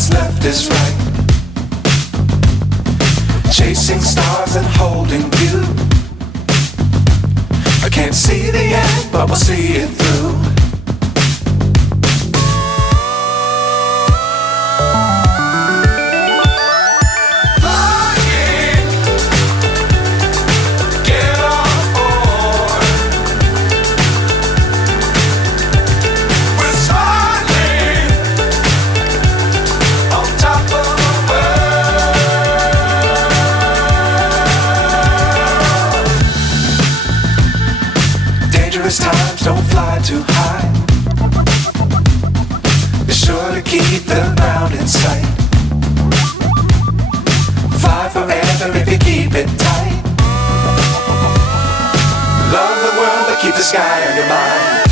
what's left is right. Chasing stars and holding you. I can't see the end, but we'll see it through. Times don't fly too high. Be sure to keep the ground in sight. Fly forever if you keep it tight. Love the world but keep the sky on your mind.